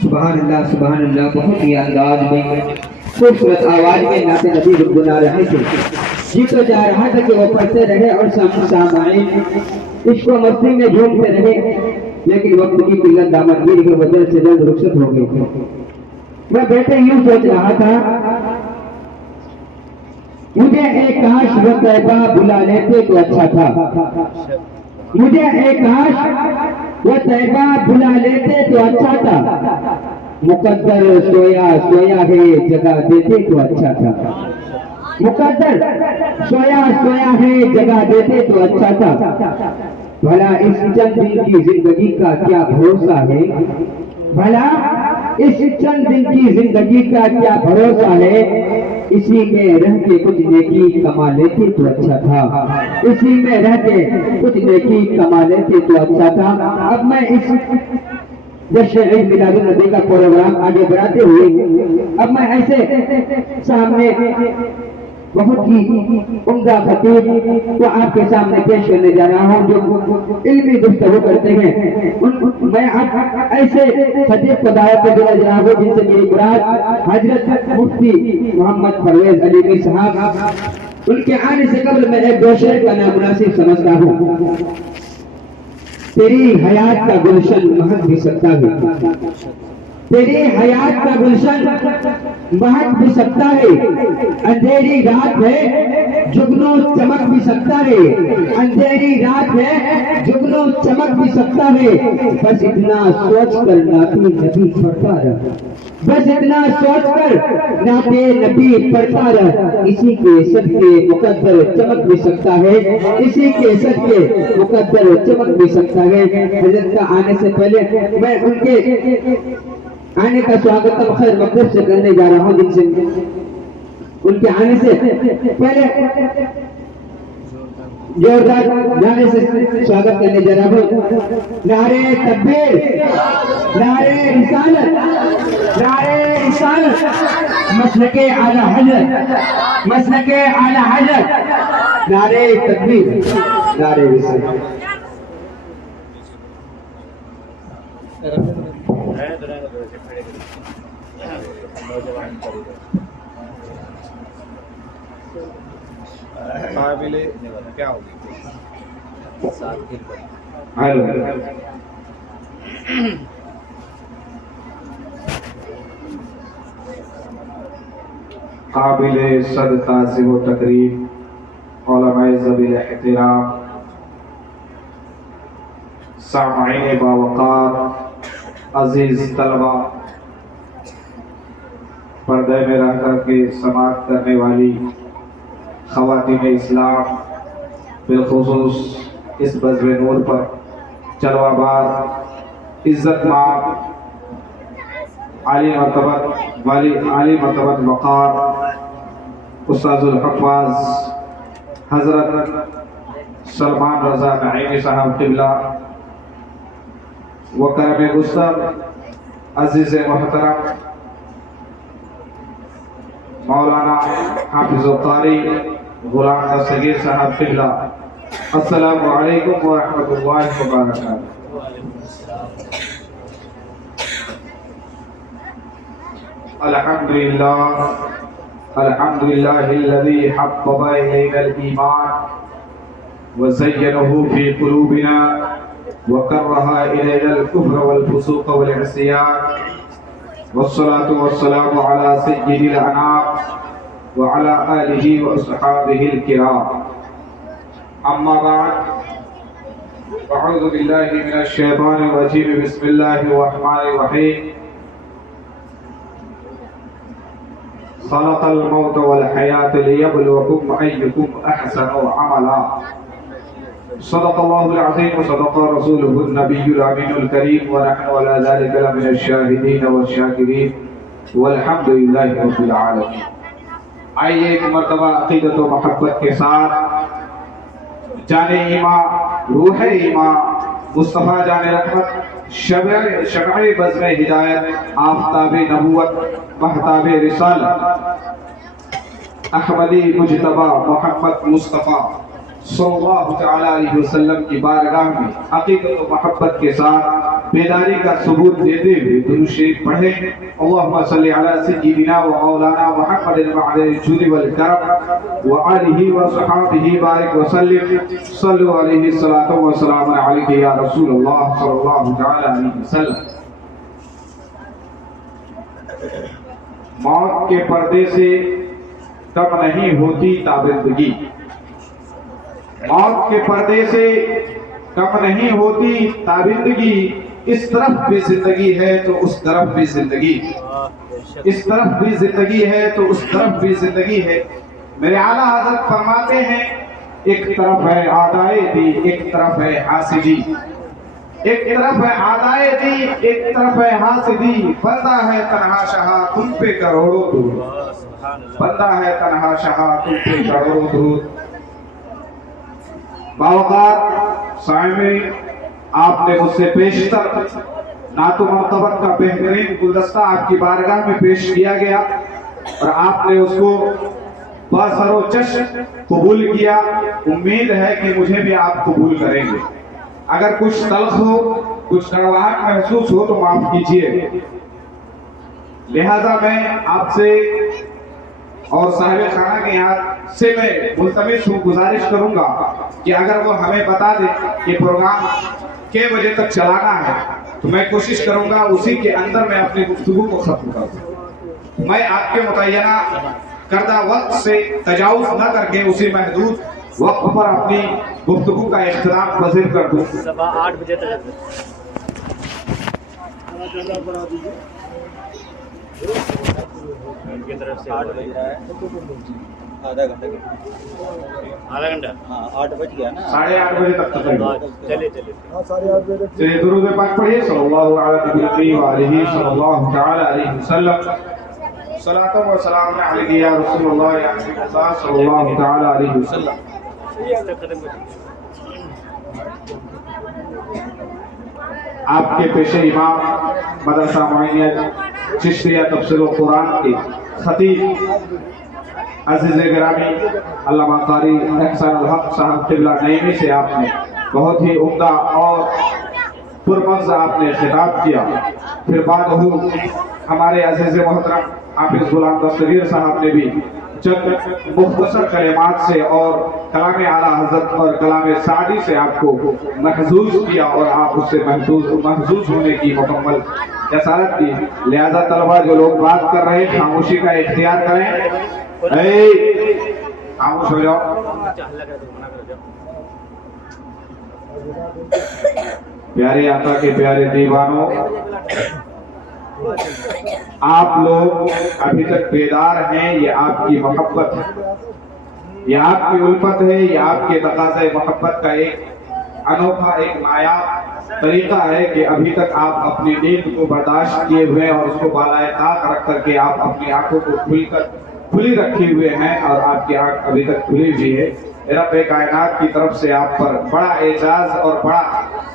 سبحان اللہ بہت ہی انداز میں خوبصورت آواز میں نعت نبی گنگنا رہے تھے. جی تو چاہ رہا تھا کہ وہ پڑھتے رہے اور سامعین اس کو مستی میں جھومتے رہے، لیکن وقت کی قلت دامنگیری کی وجہ سے جلد رخصت ہو گئی تھی. میں بیٹھے یوں سوچ رہا تھا مجھے ایک کاش وہ طیبہ بلا لیتے تو اچھا تھا، مجھے ایک کاش وہ طیبہ بلا لیتے تو اچھا تھا، مقدر سویا سویا ہے جگہ دیتے تو اچھا تھا، مقدر سویا سویا ہے جگہ دیتے تو اچھا تھا. بھلا اس چند دن کی زندگی کا کیا بھروسہ ہے، بھلا اس چند دن کی زندگی کا کیا بھروسہ ہے، اسی میں رہ کے کچھ نیکی کما لیتے تو اچھا تھا، اسی میں رہ کے کچھ نیکی کما لیتے تو اچھا تھا. اب میں اس جشن عید میلاد النبی کا پروگرام آگے بڑھاتے ہوئے اب میں ایسے سامنے بہت ہی عمدہ خطیب کو آپ کے سامنے پیش کرنے جا رہا ہوں جو علمی گفتگو کرتے ہیں. میں ایسے خطیب کو دعوت دے رہا جناب جن سے میری مراد حضرت مفتی محمد پرویز علی میر صاحب. ان کے آنے سے قبل میں ایک دو شعر کا نامناسب سمجھتا ہوں. تیری حیات کا گلشن مہک بھی سکتا ہے، تیری حیات کا گلشن مہک بھی سکتا ہے، اندھیری رات ہے جگنو چمک بھی سکتا ہے، اندھیری رات ہے جگنو چمک بھی سکتا ہے. بس اتنا سوچ کر نعت نبی پڑھتا رہ، بس اتنا سوچ کر نعت نبی پڑھتا رہ، اسی کے صدقے مقدر چمک بھی سکتا ہے، اسی کے صدقے مقدر چمک بھی سکتا ہے. حضرت کا آنے سے پہلے میں ان کے آنے کا سواگت خیر مقدس سے کرنے جا رہا ہوں، جن سے ان کے آنے سے پہلے جوردار جانے سے سواگت کرنے جا رہا ہوں. نعرے تکبیر، نعرے رسالت، نعرے رسالت، مسلک اعلی حضرت، مسلک اعلی حضرت، نعرے تکبیر، نعرے رسالت. قابل کیا ہوگی قابل صد تعظیم و تقریب علماء ذوی احترام، سامعین باوقار، عزیز طلبہ، پردے میں رہ کر کے سماعت کرنے والی خواتین اسلام، بالخصوص اس بزم نور پر جلوہ باز، عزت مآب، عالی مرتبت وقار استاذ الحفاظ حضرت سلمان رضا نعیمی صاحب قبلہ و کرم گستر، عزیز محترم مولانا حافظ القاری غلام دستگیر صاحب قبلہ، السلام علیکم ورحمۃ اللہ وبرکاتہ. الحمدللہ الحمدللہ الذی حبب الینا الایمان وزینہ فی قلوبنا وکرہ الینا الکفر والفسوق والعصیان، والصلاة والسلام على سید الانام وعلى آلہ واصحابہ الکرام. اما بعد، اعوذ باللہ من الشیطان الرجیم، بسم اللہ الرحمن الرحیم. خلق الموت والحیاة لیبلوکم ایکم احسن عملا. صدق اللہ العظیم وصدق رسولہ النبی الامین الکریم، ونحن علی ذلک لمن الشاہدین والشاکرین والحمد للہ رب العالمین. آئیے ایک مرتبہ عقیدت و محبت کے ساتھ جان ایمان، روح ایمان، مصطفیٰ جان رحمت، شمع بزم ہدایت، آفتاب نبوت، مہتاب رسالت، احمدی مجتبی محمد مصطفیٰ صلی اللہ تعالی علیہ وسلم کی بارگاہ میں عقیدت و محبت کے ساتھ بیداری کا ثبوت دیتے ہوئے درود شریف پڑھیں۔ اللہم صلی علی سیدنا و مولانا محمد المعدن الجود والکرم وآلہ وصحابہ بارک وسلم صلو علیہ الصلاۃ والسلام علیک یا رسول اللہ صلی اللہ تعالی علیہ وسلم۔ موت کے پردے سے کم نہیں ہوتی تابندگی، موت کے پردے سے کم نہیں ہوتی تابندگی، اس طرف بھی زندگی ہے تو اس طرف بھی زندگی، اس طرف بھی زندگی ہے تو اس طرف بھی زندگی ہے۔ میرے اعلیٰ حضرت فرماتے ہیں ایک طرف ہے آدائے دی، ایک طرف ہے حاسدی، ایک طرف ہے آدائے دی، ایک طرف ہے حاسدی، بندہ ہے تنہا شہا تم پہ کروڑوں درود، بندہ ہے تنہا شہا تم پہ کروڑوں درود۔ باوقار سامعین، آپ نے مجھ سے پیشتر نعت و مرتبت کا بہترین گلدستہ آپ کی بارگاہ میں پیش کیا گیا اور آپ نے اس کو بسر و چشم قبول کیا۔ امید ہے کہ مجھے بھی آپ قبول کریں گے۔ اگر کچھ تلخ ہو، کچھ کڑواہٹ محسوس ہو تو معاف کیجیے۔ لہذا میں آپ سے اور صاحب خانہ کے یہاں سے میں ملتمس ہوں، گزارش کروں گا کہ اگر وہ ہمیں بتا دے کہ پروگرام کے بجے تک چلانا ہے تو میں کوشش کروں گا اسی کے اندر میں اپنی گفتگو کو ختم کروں۔ میں آپ کے متعینہ کردہ وقت سے تجاوز نہ کر کے اسی محدود وقت پر اپنی گفتگو کا اختتام پذیر کر دوں۔ صبح 8 بجے تک ان کی طرف سے 8 بج رہا ہے، آدھا گھنٹہ ہاں 8 بج گیا نا، 8:30 بجے تک تقریبا چلے چلیے درود پاک پڑھیے صلی اللہ علیہ وآلہ صلی اللہ تعالی علیہ وسلم۔ صلاۃ و سلام علیک یا رسول اللہ یا حبیب اللہ صلی اللہ تعالی علیہ وسلم۔ آپ کے پیش امام مدرسہ معینیت چشتیہ تفسیر القرآن کے خطیب عزیز گرامی علامہ قاری احسان الحق صاحب قبلہ نعیمی سے آپ نے بہت ہی عمدہ اور پرمغز آپ نے خطاب کیا۔ پھر بعد ہمارے عزیز محترم حافظ غلام دستگیر صاحب نے بھی چند مختصر کلمات سے اور کلام اعلیٰ حضرت اور کلام سعدی سے آپ کو محظوظ کیا اور آپ اس سے محظوظ ہونے کی مکمل جسارت کی۔ لہذا طلبہ جو لوگ بات کر رہے ہیں خاموشی کا اختیار کریں، خاموش ہو جاؤ۔ پیارے آقا کے پیارے دیوانوں، آپ لوگ ابھی تک بیدار ہیں، یہ آپ کی محبت ہے، یہ آپ کی الفت ہے، یہ آپ کے تقاضۂ محبت کا ایک انوکھا ایک نایاب طریقہ ہے کہ ابھی تک آپ اپنی نیند کو برداشت کیے ہوئے اور اس کو بالائے طاق رکھ کر کے آپ اپنی آنکھوں کو کھلی رکھے ہوئے ہیں اور آپ کی آنکھ ابھی تک کھلی ہوئی ہے۔ رب کائنات کی طرف سے آپ پر بڑا اعزاز اور بڑا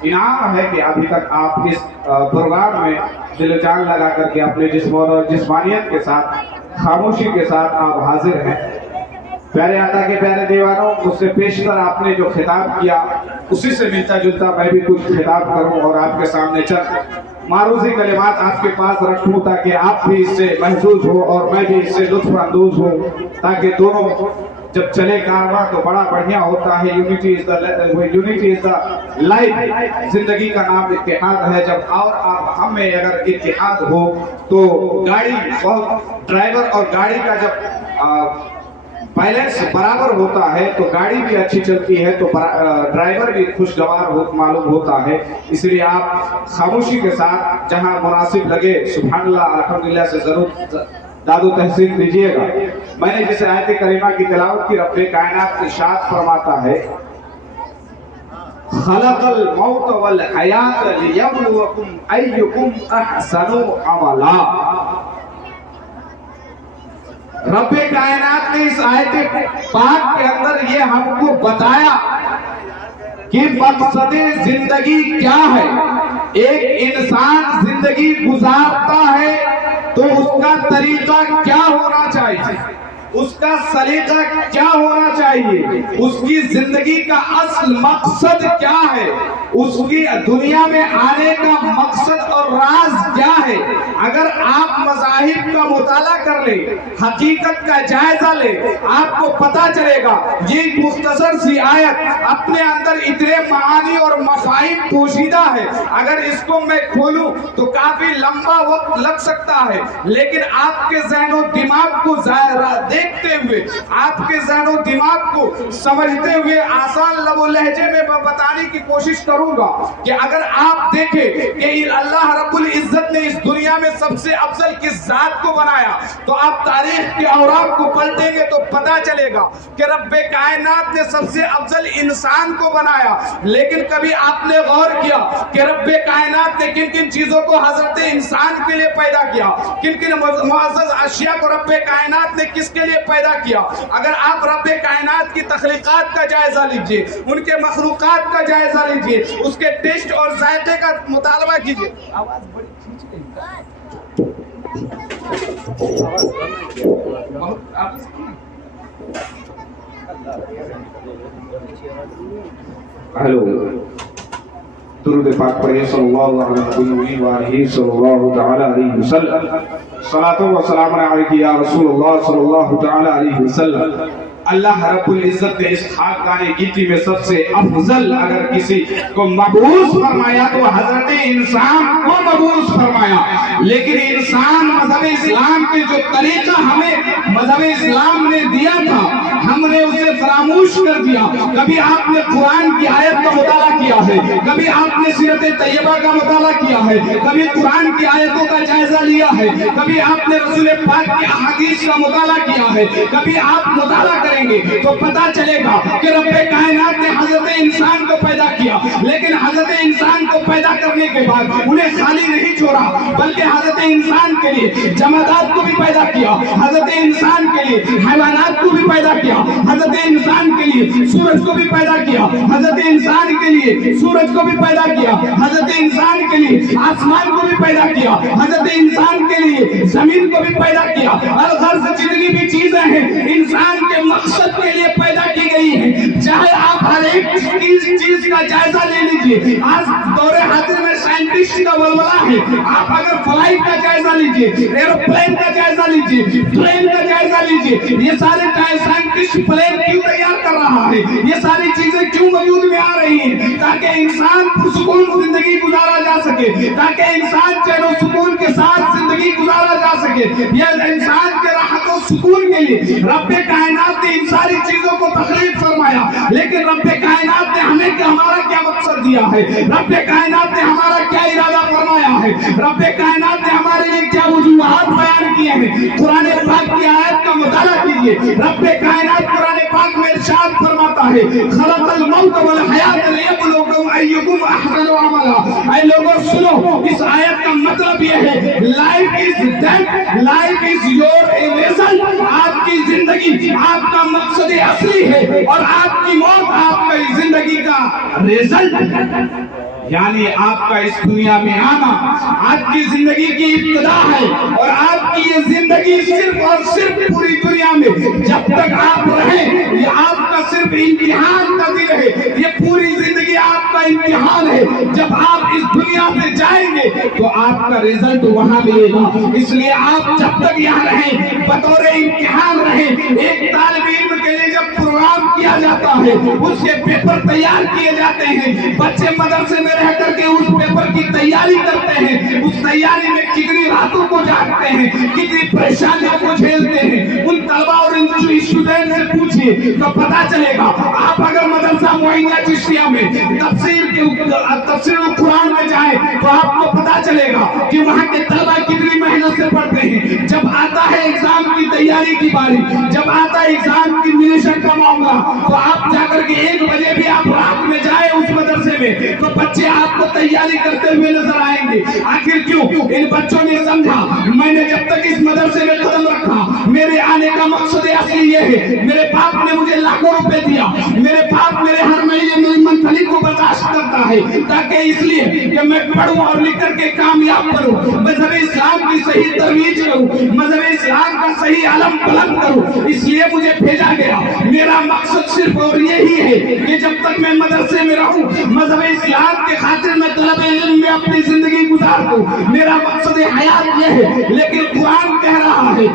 انعام ہے کہ ابھی تک آپ اس پروگرام میں دل و جان لگا کر کے اپنے جسم اور جسمانیت کے ساتھ خاموشی کے ساتھ آپ حاضر ہیں۔ پیارے آقا کے پیارے دیوانوں، مجھ سے پیشتر آپ نے جو خطاب کیا اسی سے ملتا جلتا میں بھی کچھ خطاب کروں اور آپ کے سامنے چند معروضی کلمات آپ کے پاس رکھوں تاکہ آپ بھی اس سے محظوظ ہو اور میں بھی اس سے لطف اندوز ہوں، تاکہ دونوں جب چلے کارواں تو بڑا بڑھیا ہوتا ہے۔ یونٹی از دا لائف، زندگی کا نام اتحاد ہے۔ جب اور آپ ہم میں اگر اتحاد ہو تو گاڑی بہت ڈرائیور اور گاڑی کا جب بیلنس برابر ہوتا ہے تو گاڑی بھی اچھی چلتی ہے، تو ڈرائیور بھی خوشگوار معلوم ہوتا ہے۔ اس لیے آپ خاموشی کے ساتھ جہاں مناسب لگے سبحان اللہ الحمدللہ سے ضرور داد و تحسین دیجیے گا۔ میں نے جس آیت کریمہ کی تلاوت کی، رب کائنات ارشاد فرماتا ہے خلق الموت والحیات لیبلوکم ایکم احسن عملا۔ رب کائنات نے اس آیت پاک کے اندر یہ ہم کو بتایا کہ مقصد زندگی کیا ہے۔ ایک انسان زندگی گزارتا ہے تو اس کا طریقہ کیا ہونا چاہیے، اس کا سلیقہ کیا ہونا چاہیے، اس کی زندگی کا اصل مقصد کیا ہے، اس کی دنیا میں آنے کا مقصد اور راز کیا ہے۔ اگر آپ مذاہب کا مطالعہ کر لیں، حقیقت کا جائزہ لیں، آپ کو پتا چلے گا یہ مختصر سی آیت اپنے اندر اتنے معانی اور مفاہیم پوشیدہ ہے، اگر اس کو میں کھولوں تو کافی لمبا وقت لگ سکتا ہے، لیکن آپ کے ذہن و دماغ کو دیکھتے ہوئے، آپ کے ذہن و دماغ کو سمجھتے ہوئے آسان لب و لہجے میں بتانے کی کوشش کروں گا کہ اگر آپ دیکھیں کہ اللہ رب العزت نے اس دنیا میں سب سے افضل کس ذات کو بنایا، تو آپ تاریخ کے اوراق کو پلٹیں گے تو پتا چلے گا کہ رب کائنات نے سب سے افضل انسان کو بنایا۔ لیکن کبھی آپ نے غور کیا کہ رب کائنات نے کن کن چیزوں کو حضرت انسان کے لیے پیدا کیا، کن کن معزز اشیاء کو رب کائنات نے کس کے لیے پیدا کیا؟ اگر آپ رب کائنات کی تخلیقات کا جائزہ لیجئے، ان کے مخلوقات کا جائزہ لیجئے، اس کے ٹیسٹ اور ذائقے کا مطالبہ کیجئے۔ آواز بڑی کھینچ گئی۔ ہیلو، درود پاک پڑھیں صلی اللہ علیہ وآلہ صلی اللہ تعالی علیہ وسلم۔ صلاۃ و سلام علیک یا رسول اللہ صلی اللہ تعالی علیہ وسلم۔ اللہ رب العزت نے اس خاکدان گیتی میں سب سے افضل اگر کسی کو مبعوث فرمایا تو حضرت انسان کو مبعوث فرمایا، لیکن انسان مذہب اسلام کے جو طریقہ ہمیں مذہب اسلام نے دیا تھا، ہم نے اسے فراموش کر دیا۔ کبھی آپ نے قرآن کی آیت کا مطالعہ کیا ہے، کبھی آپ نے سیرت طیبہ کا مطالعہ کیا ہے، کبھی قرآن کی آیتوں کا جائزہ لیا ہے، کبھی آپ نے رسول پاک کی احادیث کا مطالعہ کیا ہے، کبھی آپ مطالعہ کریں گے تو پتا چلے گا کہ رب کائنات نے حضرت انسان کو پیدا کیا، لیکن حضرت انسان کو پیدا کرنے کے بعد انہیں خالی نہیں چھوڑا، بلکہ حضرت انسان کے لیے جمادات کو بھی پیدا کیا، حضرت انسان کے لیے حیوانات کو بھی پیدا کیا، حضرت انسان کے لیے سورج کو بھی پیدا کیا، حضرت انسان کے لیے سورج کو بھی پیدا کیا، حضرت انسان کے لیے آسمان کو بھی پیدا کیا، حضرت انسان کے لیے زمین کو بھی پیدا کیا۔ الغرض جتنی بھی چیزیں ہیں انسان کے مقصد کے لیے پیدا کی گئی ہیں، چاہے آپ ہر ایک چیز کا جائزہ لے لیجئے۔ آج دور حاضر میں سائنٹسٹ کا ولولہ ہے، آپ اگر فلائٹ کا جائزہ لیجئے، ایروپلین کا جائزہ لیجئے، ٹرین کا جائزہ لیجئے، یہ سارے سائنٹسٹ پلین کیوں تیار کر رہا ہے، یہ ساری چیزیں کیوں وجود میں آ رہی ہیں؟ تاکہ انسان پرسکون زندگی گزارا جا سکے، تاکہ انسان چین و سکون کے ساتھ زندگی گزارا جا سکے۔ یہ انسان کے راحت و سکون کے لیے رب کائنات نے ان ساری چیزوں کو تخلیق فرمایا، لیکن رب کائنات نے ہمیں ہمارا کیا مقصد دیا ہے، رب کائنات نے ہمارا کیا ارادہ فرمایا ہے، رب کائنات نے ہمارے لیے کیا وجوہات بیان کیے ہیں۔ قرآن پاک کی آیت کا مطالعہ کیجئے، رب کائنات قرآن پاک میں ارشاد فرماتا ہے خلق الموت والحیات لیبلوکم ایکم احسن عملا۔ اے لوگوں سنو، اس آیت کا مطلب یہ ہے life is death, life is your result. آپ کی زندگی آپ کا مقصد اصلی ہے اور آپ کی موت آپ کی زندگی کا ریزلٹ ہے، یعنی آپ کا اس دنیا میں آنا آپ کی زندگی کی ابتدا ہے، اور آپ کی یہ زندگی صرف اور صرف پوری دنیا میں جب تک آپ رہیں یہ آپ کا صرف امتحان کا دن ہے، یہ پوری زندگی آپ کا امتحان ہے۔ جب آپ اس دنیا سے جائیں گے تو آپ کا ریزلٹ وہاں ملے گا، اس لیے آپ جب تک یہاں رہیں بطور امتحان رہیں۔ ایک طالب علم کے لیے جب پروگرام کیا جاتا ہے، اس کے پیپر تیار کیے جاتے ہیں، بچے مدرسے میں رہ کر کے اس پیپر کی تیاری کرتے ہیں، اس تیاری میں کتنی راتوں کو جاگتے ہیں، کتنی پریشانیوں کو جھیلتے ہیں۔ ان طلبہ اور ان اسٹوڈنٹ سے پوچھئے تو پتا چلے گا۔ آپ اگر مدرسہ معینہ چشتیہ میں تفسیر القرآن میں جائیں تو آپ کو پتا چلے گا کہ وہاں کے طلبہ کتنی محنت سے پڑھتے ہیں۔ جب آتا ہے ایگزام کی تیاری کی باری، جب آتا ہے ایگزام کی مینیشن کا معاملہ، تو آپ جا کر کے 1 بجے بھی آپ رات میں جائیں اس مدرسے میں تو بچے آپ کو تیاری کرتے ہوئے نظر آئیں گے۔ آخر کیوں؟ ان بچوں نے سمجھا میں نے جب تک اس مدرسے میں قدم رکھا میرے آنے کا مقصد اصلی یہ ہے میرے باپ نے مجھے لاکھوں روپے دیا, میرے باپ میرے ہر مہینے میری منتھلی کو برداشت کرتا ہے تاکہ اس لیے کہ میں پڑھوں اور لکھ کر کے کامیاب کروں, مذہب اسلام کی صحیح ترویج کروں, مذہب اسلام کا صحیح علم بلند کروں, اس لیے مجھے بھیجا گیا. میرا مقصد صرف اور یہی ہے کہ جب تک میں مدرسے میں رہوں مذہب اسلام کے خاطر میں طلب علم میں اپنی زندگی گزار دوں. میرا مقصد حیات یہ ہے, لیکن قرآن کہہ رہا ہے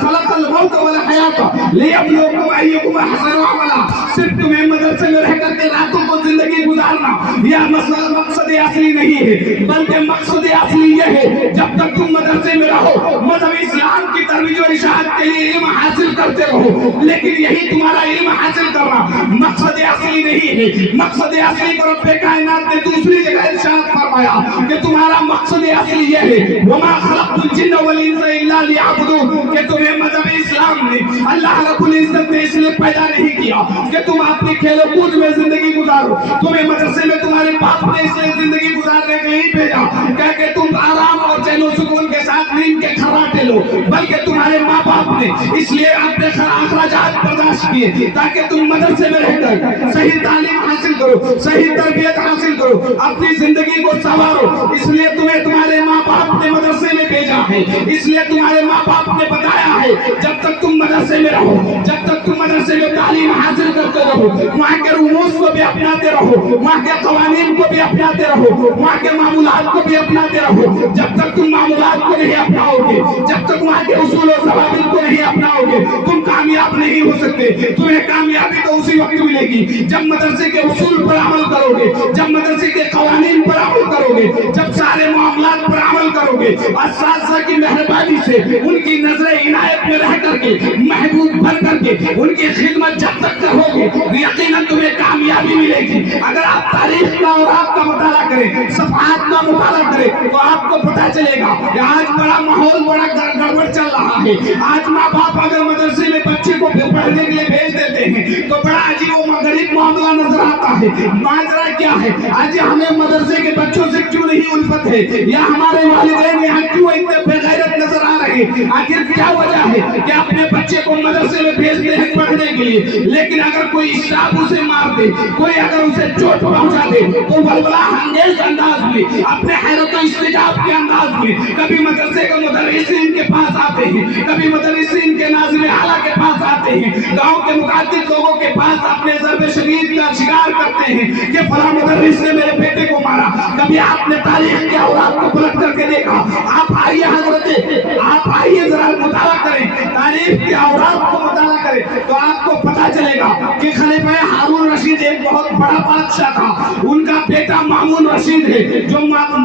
خلق الموت والحیات لیبلوکم ایکم احسن عملا. صرف تمہیں مدرسے میں رہ کر کے راتوں کو زندگی گزارنا یہ مقصد اصلی نہیں ہے, بلکہ مقصد اصلی یہ ہے جب تک تم مدرسے میں رہو مذہب اسلام کی ترویج و ارشاد کے لیے علم حاصل کرتے رہو, لیکن یہی تمہارا علم حاصل کرنا مقصد اصلی نہیں ہے. مقصد اصلی کو رب کائنات نے دوسری جگہ ارشاد فرمایا کہ تمہارا مقصد اصلی یہ ہے وما خلقت الجن والانس الا لیعبدون, کہ تمہیں مذہب اسلام نے اللہ رب العزت نے اس لیے پیدا نہیں کیا کہ تم اپنی کھیل و کود میں زندگی گزارو. تمہیں مدرسے میں تمہارے باپ نے اس لیے زندگی گزارنے کے لیے بھیجا کہ تم آرام اور چین و سکون کے ساتھ نیند کے کھراٹے لو, بلکہ تمہارے ماں باپ نے اس لیے اپنے اخراجات برداشت کیے تاکہ تم مدرسے میں رہ کر صحیح تعلیم حاصل کرو, صحیح تربیت حاصل کرو, اپنی زندگی کو سنوارو. اس لیے تمہیں تمہارے ماں باپ نے مدرسے میں بھیجا ہے, اس لیے تمہارے ماں باپ نے بتایا ہے جب تک تم مدرسے میں رہو, جب تک تم مدرسے میں تعلیم حاصل کرتے رہو, وہاں کے رموز کو بھی اپناتے رہو, وہاں کے قوانین کو بھی اپناتے رہو, وہاں کے معمولات کو بھی اپناتے رہو. جب تک تم معمولات کو نہیں اپناؤ گے, جب تک وہاں کے اصول و ضوابط کو نہیں اپناؤ گے, تم کامیاب نہیں ہو سکتے. تمہیں کامیابی تو اسی وقت ملے گی جب مدرسے کے اصول پر عمل کرو گے, جب مدرسے کے قوانین پر عمل کرو گے, جب سارے معاملات پر عمل کرو گے. اساتذہ کی مہربانی سے ان کی نظر عنایت میں رہ کر کے محبوب بن کر کے ان کی خدمت جب تک کرو گے یقیناً تمہیں کامیابی ملے گی. اگر آپ تاریخ کا اور آپ کا مطالعہ کریں, صفحات کا مطالعہ کریں, تو آپ کو پتہ چلے گا کہ آج بڑا ماحول بڑا گڑبڑ چل رہا ہے. آج ماں باپ اگر مدرسے میں بچے کو پڑھنے کے لیے بھیج دیتے ہیں تو بڑا عجیب و غریب معاملہ نظر آتا ہے. ماجرا کیا ہے, آج ہمیں مدرسے کے بچوں سے کیوں نہیں الفت ہے, یا ہمارے والدین یہاں کیوں اتنے بے غیرت نظر آ رہے ہیں؟ آخر کیا وجہ ہے کہ اپنے بچے کو مدرسے میں بھیجتے ہیں پڑھنے کے لیے, لیکن اگر کوئی اسٹاف اسے مار دے, کوئی اگر اسے چوٹ پہنچا دے تو بلبلا انگیز انداز میں اپنے حیرت و استجاب کے انداز میں کبھی مدرسے کے مدرسین کے پاس آتے ہیں, کبھی مدرسین کے ناظم اعلیٰ کے پاس آتے ہیں, گاؤں کے متعدد لوگوں کے پاس اپنے ضرب شدید کا شکار کرتے ہیں کہ فلاں مدرس نے میرے بیٹے کو مارا. کبھی آپ نے تاریخ کے اوراق کو پلٹ کر کے دیکھا؟ آپ آئیے حضرت, آپ آئیے ذرا مطالعہ کریں, تاریخ کے اوراق کو مطالعہ کریں تو آپ کو پتہ چلے گا کہ خلیفہ ہارون رشید ایک بہت بڑا بادشاہ تھا. ان کا بیٹا مامون رشید ہے جو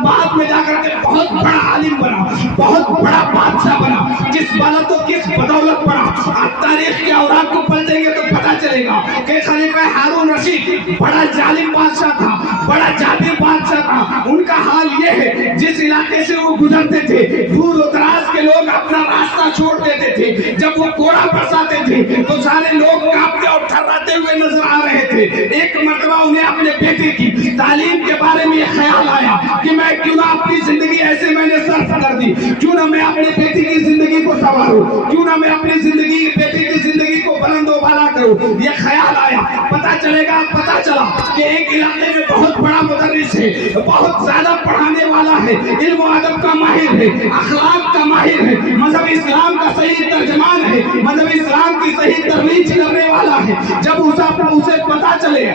بعد میں جا کر کے بہت بڑا عالم بنا, بہت بڑا بادشاہ بنا. کس بلد و کس بدولت بنا, آپ تاریخ کے اوراق کو پلٹیں گے تو پتہ چلے گا کہ خلیفہ ہارون رشید بڑا ظالم بادشاہ تھا, بڑا جابر بادشاہ تھا. ان کا حال یہ ہے جس علاقے سے وہ گزرتے تھے دور و دراز کے لوگ اپنا راستہ چھوڑ دیتے تھے. جب وہ کوڑا برساتے تھے تو سارے لوگ کانپتے اور تھراتے ہوئے نظر آ رہے تھے. ایک مرتبہ انہیں اپنے بیٹے کی تعلیم کے بارے میں یہ خیال آیا کہ میں کیوں نہ اپنی زندگی ایسے میں نے صرف کر دی, کیوں نہ میں اپنے بیٹی کی زندگی کو سنواروں, کیوں نہ میں اپنی زندگی بیٹی کی زندگی کو بلند و بالا کروں. یہ خیال آیا, پتہ چلے گا, پتہ چلا کہ ایک علاقے میں بہت بڑا مدرس ہے, بہت زیادہ پڑھانے والا ہے, علم و ادب کا ماہر ہے, اخلاق کا ماہر ہے, مذہب اسلام کا صحیح ترجمان ہے, مذہب اسلام کی صحیح ترویج کرنے والا ہے. جب اسے پتہ چلے,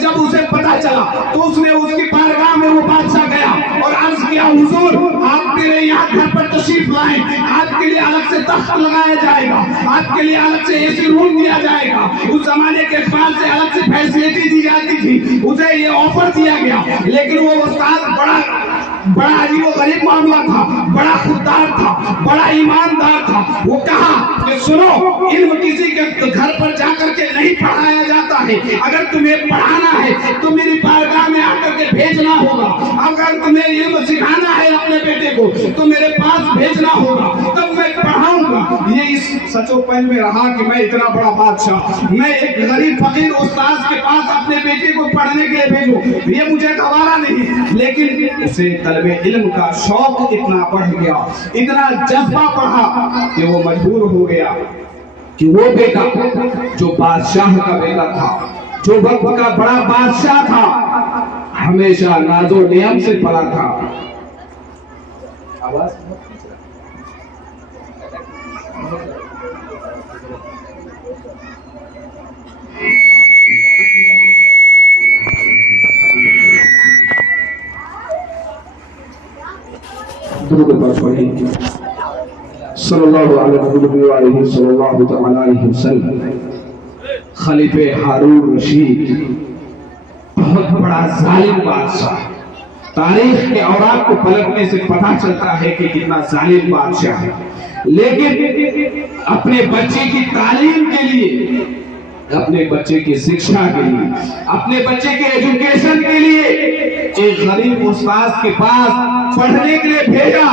جب اسے پتہ چلا تو اس نے اس کی بارگاہ میں وہ بادشاہ گیا اور عرض کیا, حضور آپ کے لیے یہاں گھر پر تشریف لائیں, آپ کے لیے الگ سے تخت لگایا جائے گا, آپ کے لیے الگ سے اے سی روم دیا جائے گا. اس زمانے کے اخبار سے الگ سے فیسلٹی دی جاتی تھی, اسے یہ آفر دیا گیا. لیکن وہ استاد بڑا عجیب و غریب معاملہ تھا, بڑا خوددار تھا, بڑا ایماندار تھا. وہ کہا کہ سنو, علم کسی کے گھر پر جا کر کے نہیں پڑھایا جاتا ہے, اگر تمہیں پڑھانا ہے تو میری بارگاہ میں آ کر کے بھیجنا ہوگا. اگر تمہیں علم سکھانا ہے اپنے بیٹے کو تو میرے پاس بھیجنا ہوگا, تب میں پڑھاؤں گا. یہ اس سچو پن میں رہا کہ میں اتنا بڑا بادشاہ, میں ایک غریب فقیر استاذ کے پاس اپنے بیٹے کو پڑھنے کے لیے بھیجوں, یہ مجھے گوارا نہیں. لیکن اسے طلب علم کا شوق اتنا بڑھ گیا, اتنا جذبہ بڑھا کہ وہ مجبور ہو گیا کہ وہ بیٹا جو بادشاہ کا بیٹا تھا، جو وقت کا بڑا بادشاہ تھا، ہمیشہ ناز و نعم سے پڑا تھا. آواز درود پر پڑھیں. صلی اللہ علیہ صلی اللہ تعالی علیہ وسلم. خلیفہ ہارون رشید بہت بڑا ظالم بادشاہ. تاریخ کے اوراق کو پلٹنے سے پتہ چلتا ہے کہ کتنا ظالم بادشاہ ہے، لیکن اپنے بچے کی تعلیم کے لیے، اپنے بچے کی شکشا کے لیے، اپنے بچے کے ایجوکیشن کے لیے ایک غریب استاد کے پاس پڑھنے کے لیے بھیجا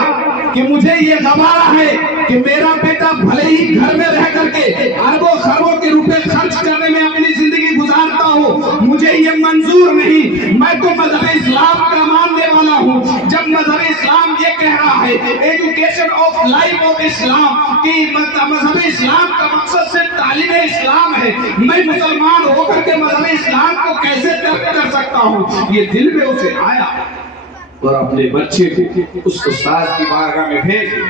کہ مجھے یہ گوارا ہے کہ میرا بیٹا بھلے ہی گھر میں رہ کر کے اربوں خربوں کے روپے خرچ کرنے میں اپنی زندگی گزارتا ہو، مجھے یہ منظور نہیں. میں تو مذہب اسلام کا ماننے والا ہوں. جب مذہب اسلام یہ کہہ رہا ہے ایجوکیشن آف لائف آف اسلام کی مذہب اسلام کا مقصد صرف تعلیم اسلام ہے، میں مسلمان ہو کر کے مذہب اسلام کو کیسے ترک کر سکتا ہوں؟ یہ دل میں اسے آیا اور اپنے بچے کو اس استاد کی بارگاہ میں بھیج دیا.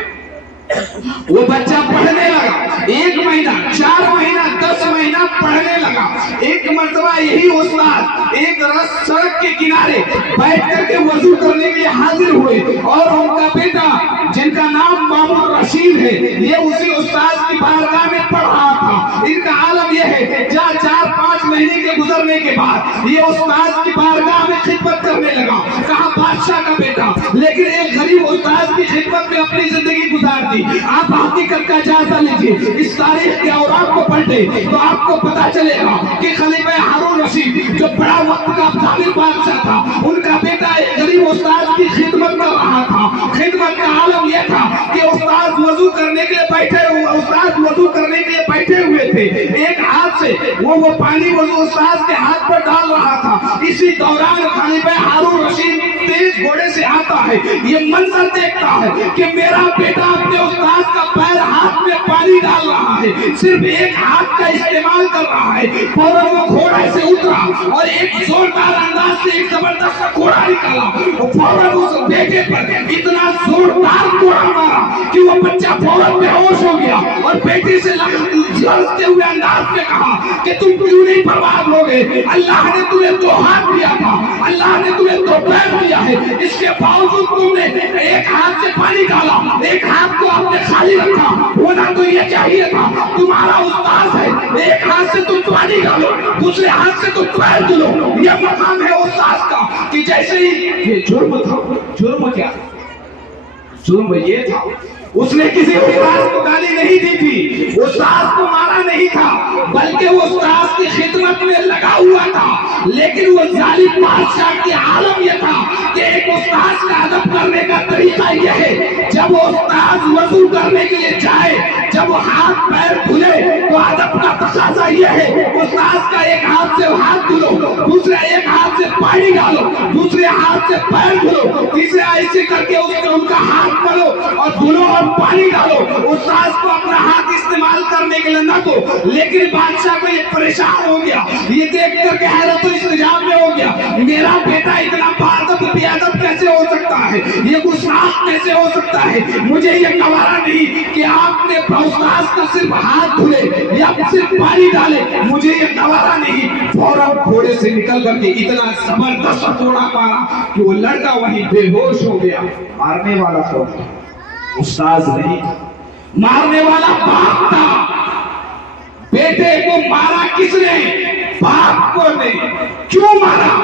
وہ بچہ پڑھنے لگا. 1 مہینہ، 4 مہینہ، 10 مہینہ پڑھنے لگا. ایک مرتبہ یہی استاد ایک سڑک کے کنارے بیٹھ کر کے وضو کرنے کے لیے حاضر ہوئے اور ان کا بیٹا جن کا نام مامون رشید ہے یہ اسی استاد کی بارگاہ میں پڑھ رہا تھا. ان کا عالم یہ ہے 4-5 مہینے کے گزرنے کے بعد یہ استاد کی بارگاہ میں خدمت کرنے لگا. کہا بادشاہ کا بیٹا، لیکن ایک غریب استاد کی خدمت میں اپنی زندگی گزار دی. آپ حقیقت کا جائزہ لیجیے، اس تاریخ کے اوراق کو پڑھتے تو آپ کو پتا چلے گا کہ خلیفہ ہارون رشید جو بڑا وقت کا ظالم بادشاہ تھا، ان کا بیٹا ایک غریب استاد کی خدمت کر رہا تھا. خدمت کا عالم یہ تھا کہ استاد وضو کرنے کے لیے بیٹھے ہوئے تھے. ایک ہاتھ سے وہ پانی وضو استاد کے ہاتھ پر ڈال رہا تھا. اسی دوران خلیفہ ہارون رشید تیز گھوڑے سے آتا ہے. یہ منظر دیکھتا ہے کہ میرا بیٹا اپنے استاد کا پیر ہاتھ میں پانی ڈال رہا ہے، صرف ایک ہاتھ کا استعمال کر رہا ہے. فوراً وہ گھوڑے سے اترا اور ایک زوردار انداز سے ایک زبردست گھوڑا نکالا. فوراً اس بیٹے پر اتنا زوردار گھوڑا مارا کہ وہ بچہ فوراً بے ہوش ہو گیا اور بیٹے سے لڑتے ہوئے انداز میں کہا کہ تم کیوں نہیں برباد ہو گئے؟ اللہ نے تمہیں 2 ہاتھ دیا تھا، اللہ نے تمہیں 2 پیر دیا ہے، اس کے باوجود تم نے ایک ہاتھ سے پانی ڈالا، ایک ہاتھ کو آپ نے خالی رکھا. ہونا تو یہ چاہیے تھا، تمہارا استاد ہے، ایک ہاتھ سے تم پانی ڈالو، دوسرے ہاتھ سے تم پیر دھلو. یہ مقام ہے استاد کا کہ جیسے ہی یہ جرم تھا. جرم کیا؟ جرم یہ تھا اس نے کسی استاد کو گالی نہیں دی تھی، استاد کو مارا نہیں تھا، بلکہ وہ استاد کی خدمت میں لگا ہوا تھا. لیکن وہ ظالم بادشاہ کی عالم یہ تھا کہ ایک استاد کا ادب کرنے کا طریقہ یہ ہے جب وہ استاد وضو کرنے کے لیے جائے، جب وہ ہاتھ پیر دھلے تو ادب کا تقاضا یہ ہے استاد کا ایک ہاتھ سے ہاتھ دھلو، دوسرے ایک ہاتھ سے پانی ڈالو، دوسرے ہاتھ سے پیر دھلو، تیسرے ایسے کر کے ان کا ہاتھ پڑو اور دھلو اور پانی ڈالو. استاد کو اپنا ہاتھ استعمال کرنے کے لیے نہ دو. لیکن بادشاہ کو یہ پریشان ہو گیا، یہ دیکھ کر کے حیرت و استعجاب میں ہو گیا، میرا بیٹا اتنا بادب بے ادب کیسے ہو سکتا ہے، یہ گستاخ کیسے ہو سکتا ہے؟ مجھے یہ گوارا نہیں کہ آپ نے استاد کا صرف ہاتھ دھلے یا صرف پانی ڈالے، مجھے یہ گوارا نہیں. فوراً گھوڑے سے نکل کر کے اتنا زبردست گھوڑا مارا کہ وہ لڑکا وہیں بے ہوش ہو گیا. مارنے والا کون تھا؟ استاد نہیں، مارنے والا باپ تھا. بیٹے کو مارا کس نے؟ باپ کو نے. کیوں مارا؟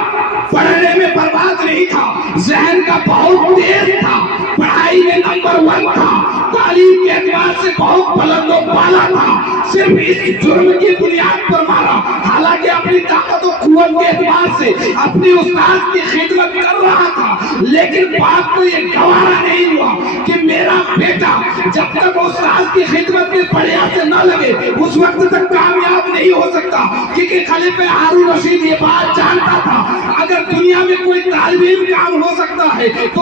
پڑھنے میں برباد نہیں تھا، ذہن کا بہت تیز تھا، پڑھائی میں نمبر 1 تھا، تعلیم کے اعتبار سے بہت بلند و بالا تھا. صرف اس جرم کی بنیاد پر مارا، حالانکہ اپنی طاقت و قوت کے اعتبار سے اپنی استاد کی خدمت کر رہا تھا. لیکن باپ کو یہ گوارا نہیں ہوا کہ میرا بیٹا جب تک استاد کی خدمت میں پڑھیا سے نہ لگے اس وقت تک کامیاب نہیں ہو سکتا. کیونکہ خلیفہ ہارون رشید یہ بات جانتا تھا اگر دنیا میں کوئی طالب علم کام ہو سکتا ہے تو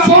100